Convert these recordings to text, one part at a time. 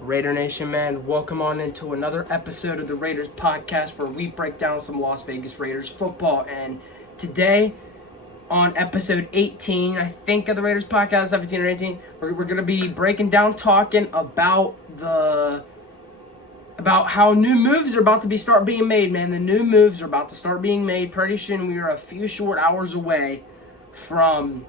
Raider Nation, man, welcome on into another episode of the Raiders podcast where we break down some Las Vegas Raiders football. And today, on episode 18, I think, of the Raiders podcast, 17 or 18, we're going to be breaking down, talking about how new moves are about to start being made, man. The new moves are about to start being made pretty soon. We are a few short hours away from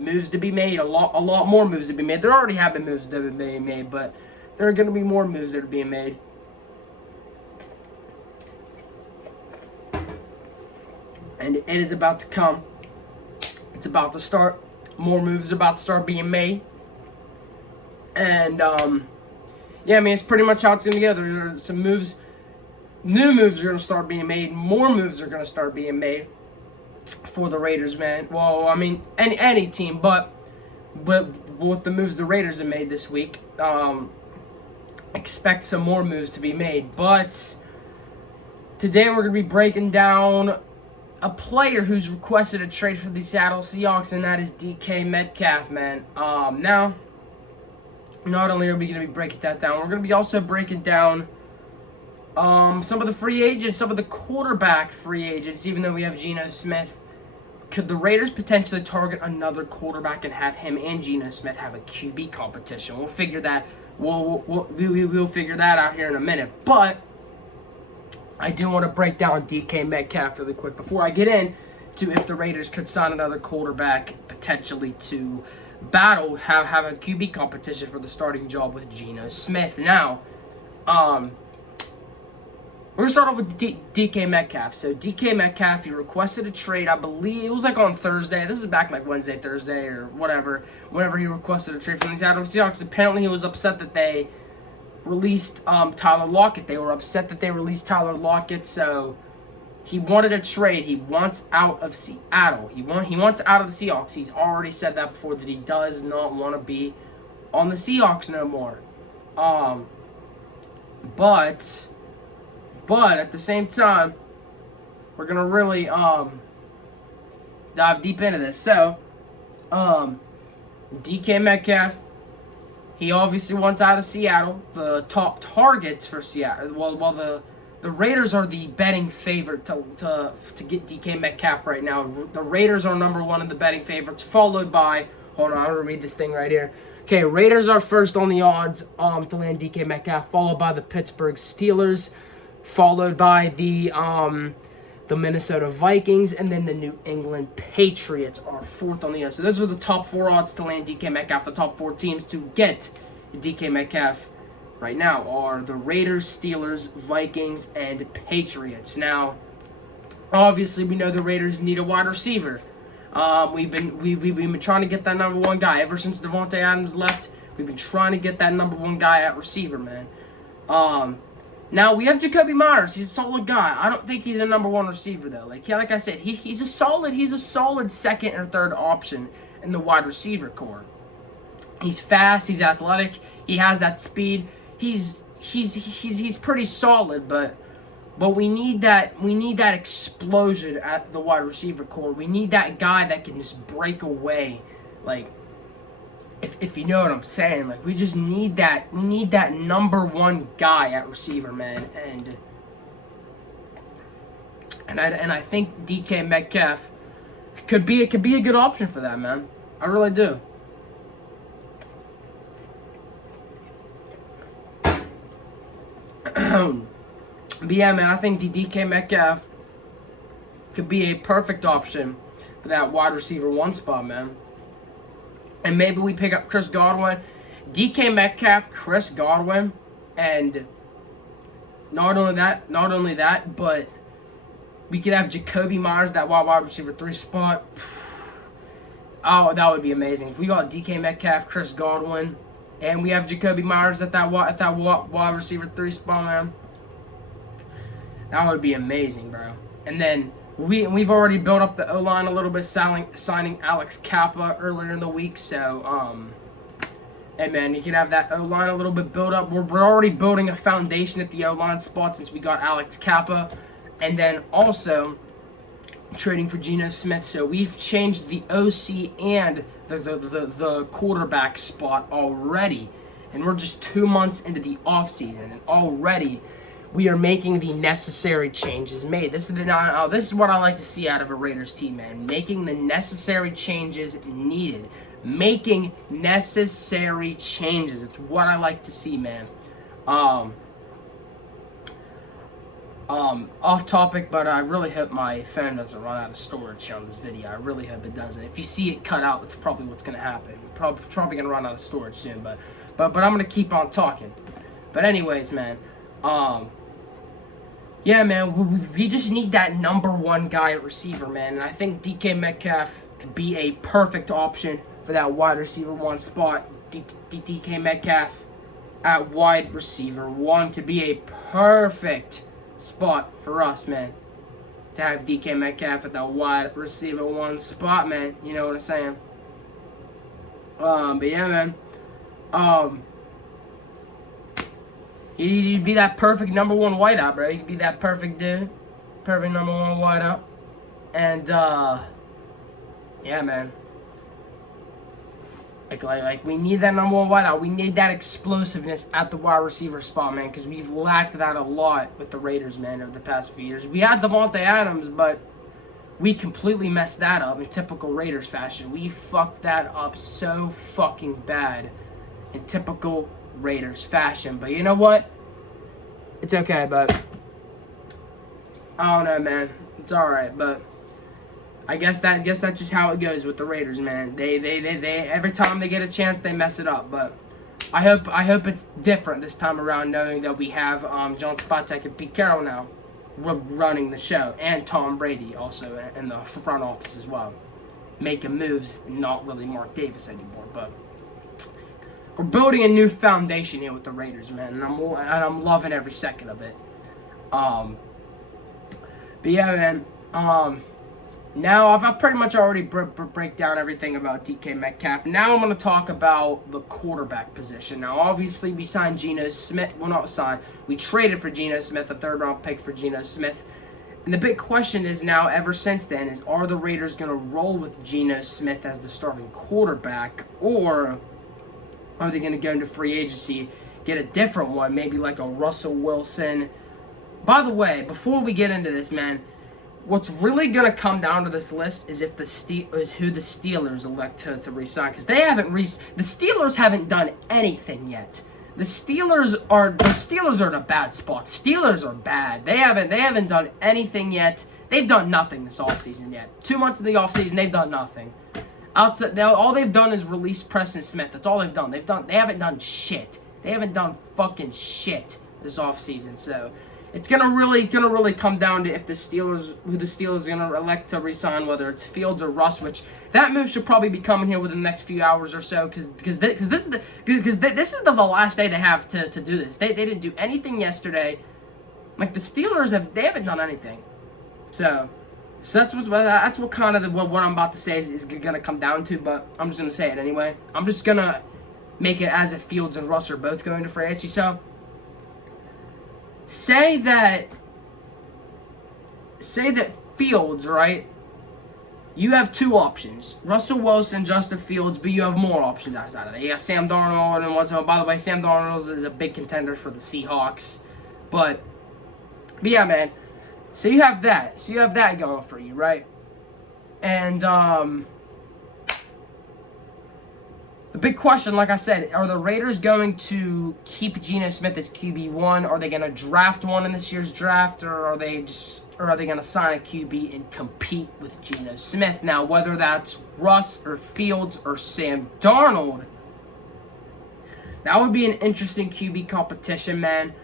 moves to be made, a lot more moves to be made. There already have been moves that have been made, but there are going to be more moves that are being made. And it is about to come. It's about to start. More moves are about to start being made. And, yeah, I mean, it's pretty much how it's going to go. There are some moves. New moves are going to start being made. More moves are going to start being made for the Raiders, man. Well, I mean, any team, but with the moves the Raiders have made this week, expect some more moves to be made. But today we're going to be breaking down a player who's requested a trade for the Seattle Seahawks, and that is DK Metcalf, man. Now, not only are we going to be breaking that down, we're going to be also breaking down some of the free agents, some of the quarterback free agents, even though we have Geno Smith. Could the Raiders potentially target another quarterback and have him and Geno Smith have a QB competition? We'll figure that. We'll figure that out here in a minute. But I do want to break down DK Metcalf really quick before I get into if the Raiders could sign another quarterback potentially to battle, have a QB competition for the starting job with Geno Smith. Now, we're going to start off with DK Metcalf. So, DK Metcalf, he requested a trade, I believe, it was like on Thursday. This is back like Wednesday, Thursday, or whatever. Whenever he requested a trade from the Seattle Seahawks, apparently he was upset that they released Tyler Lockett. They were upset that they released Tyler Lockett, so he wanted a trade. He wants out of Seattle. He wants out of the Seahawks. He's already said that before, that he does not want to be on the Seahawks no more. But at the same time, we're going to really dive deep into this. So, DK Metcalf, he obviously wants out of Seattle. The top targets for Seattle, well the Raiders are the betting favorite to get DK Metcalf right now. The Raiders are number one in the betting favorites, followed by, hold on, I'm going to read this thing right here. Okay, Raiders are first on the odds to land DK Metcalf, followed by the Pittsburgh Steelers, followed by the Minnesota Vikings, and then the New England Patriots are fourth on the odds. So those are the top four odds to land DK Metcalf. The top four teams to get DK Metcalf right now are the Raiders, Steelers, Vikings, and Patriots. Now, obviously, we know the Raiders need a wide receiver. We've been trying to get that number one guy ever since Devontae Adams left. We've been trying to get that number one guy at receiver, man. Now, we have Jacoby Myers. He's a solid guy. I don't think he's a number one receiver, though. Like I said, he's a solid second or third option in the wide receiver core. He's fast. He's athletic. He has that speed. He's pretty solid, but we need that explosion at the wide receiver core. We need that guy that can just break away, like, if you know what I'm saying. Like, we just need that. We need that number one guy at receiver, man. And I think DK Metcalf could be a good option for that, man. I really do. But yeah, man, I think DK Metcalf could be a perfect option for that wide receiver one spot, man. And maybe we pick up Chris Godwin, DK Metcalf, Chris Godwin, and not only that, but we could have Jacoby Myers, that wide receiver 3 spot. Oh, that would be amazing. If we got DK Metcalf, Chris Godwin, and we have Jacoby Myers at that wide receiver 3 spot, man, that would be amazing, bro. And then we've already built up the O-line a little bit, signing Alex Kappa earlier in the week. So, hey, man, you can have that O-line a little bit built up. We're already building a foundation at the O-line spot since we got Alex Kappa. And then also trading for Geno Smith. So we've changed the OC and the quarterback spot already. And we're just 2 months into the offseason, and already we are making the necessary changes made. This is what I like to see out of a Raiders team, man. Making the necessary changes needed. Making necessary changes. It's what I like to see, man. Off topic, but I really hope my phone doesn't run out of storage here on this video. I really hope it doesn't. If you see it cut out, that's probably what's going to happen. Probably going to run out of storage soon, but I'm going to keep on talking. But anyways, man, yeah, man, we just need that number one guy at receiver, man. And I think DK Metcalf could be a perfect option for that wide receiver one spot. DK Metcalf at wide receiver one could be a perfect spot for us, man. To have DK Metcalf at the wide receiver one spot, man. You know what I'm saying? But yeah, man. He'd be that perfect number one wideout, bro. He'd be that perfect dude. Perfect number one wideout. And, yeah, man. Like, we need that number one wideout. We need that explosiveness at the wide receiver spot, man, because we've lacked that a lot with the Raiders, man, over the past few years. We had Devontae Adams, but we completely messed that up in typical Raiders fashion. We fucked that up so fucking bad in typical Raiders fashion. But you know what? It's okay, but I don't know, man. It's alright, but I guess that's just how it goes with the Raiders, man. They every time they get a chance, they mess it up. But I hope it's different this time around, knowing that we have John Spatek and Pete Carroll now running the show, and Tom Brady also in the front office as well, making moves, not really Mark Davis anymore. But we're building a new foundation here with the Raiders, man, and I'm loving every second of it. But yeah, man. Now, I've pretty much already break down everything about DK Metcalf. Now I'm going to talk about the quarterback position. Now, obviously, we signed Geno Smith. Well, not signed. We traded for Geno Smith, a third-round pick for Geno Smith. And the big question is now, ever since then, is are the Raiders going to roll with Geno Smith as the starting quarterback, or are they going to go into free agency, get a different one, maybe like a Russell Wilson? By the way, before we get into this, man, what's really going to come down to this list is if who the Steelers elect to re-sign, because the Steelers haven't done anything yet. The Steelers are in a bad spot. Steelers are bad. They haven't done anything yet. They've done nothing this offseason yet. 2 months of the offseason, they've done nothing. All they've done is release Preston Smith. That's all they've done. They haven't done shit. They haven't done fucking shit this offseason. So it's gonna really come down to who the Steelers are gonna elect to resign, whether it's Fields or Russ. Which that move should probably be coming here within the next few hours or so, because this is the last day they have to do this. They didn't do anything yesterday. Like, the Steelers they haven't done anything. So that's what kind of what I'm about to say is gonna come down to. But I'm just gonna say it anyway. I'm just gonna make it as if Fields and Russ are both going to free agency. So Say that Fields, right? You have two options: Russell Wilson, Justin Fields, but you have more options outside of that. You got Sam Darnold and what's up. By the way, Sam Darnold is a big contender for the Seahawks. But yeah, man. So you have that. So you have that going for you, right? And the big question, like I said, are the Raiders going to keep Geno Smith as QB1? Are they going to draft one in this year's draft, or are they going to sign a QB and compete with Geno Smith? Now, whether that's Russ or Fields or Sam Darnold, that would be an interesting QB competition, man.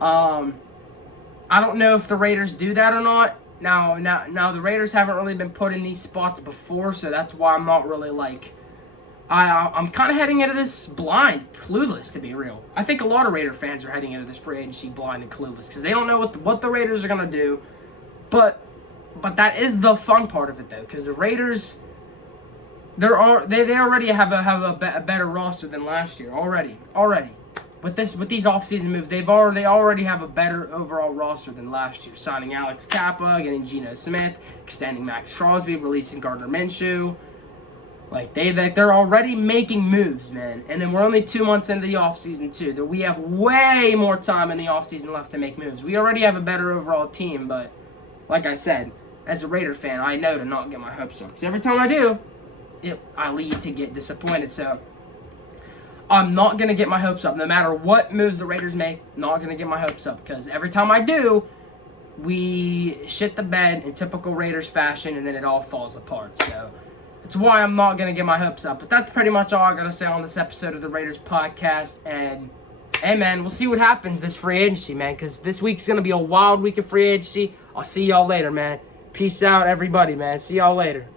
I don't know if the Raiders do that or not. Now the Raiders haven't really been put in these spots before, so that's why I'm not really like. I'm kind of heading into this blind, clueless, to be real. I think a lot of Raider fans are heading into this free agency blind and clueless because they don't know what the Raiders are going to do. But that is the fun part of it, though, because the Raiders, they already have a better roster than last year already. With these offseason moves, they already have a better overall roster than last year. Signing Alex Kappa, getting Geno Smith, extending Max Crosby, releasing Gardner Minshew. Like they're already making moves, man. And then we're only 2 months into the offseason too. That we have way more time in the offseason left to make moves. We already have a better overall team, but like I said, as a Raider fan, I know to not get my hopes up. Because every time I do, I lead to get disappointed. So I'm not going to get my hopes up. No matter what moves the Raiders make, not going to get my hopes up. Because every time I do, we shit the bed in typical Raiders fashion, and then it all falls apart. So that's why I'm not going to get my hopes up. But that's pretty much all I got to say on this episode of the Raiders podcast. And, hey, man, we'll see what happens this free agency, man. Because this week's going to be a wild week of free agency. I'll see y'all later, man. Peace out, everybody, man. See y'all later.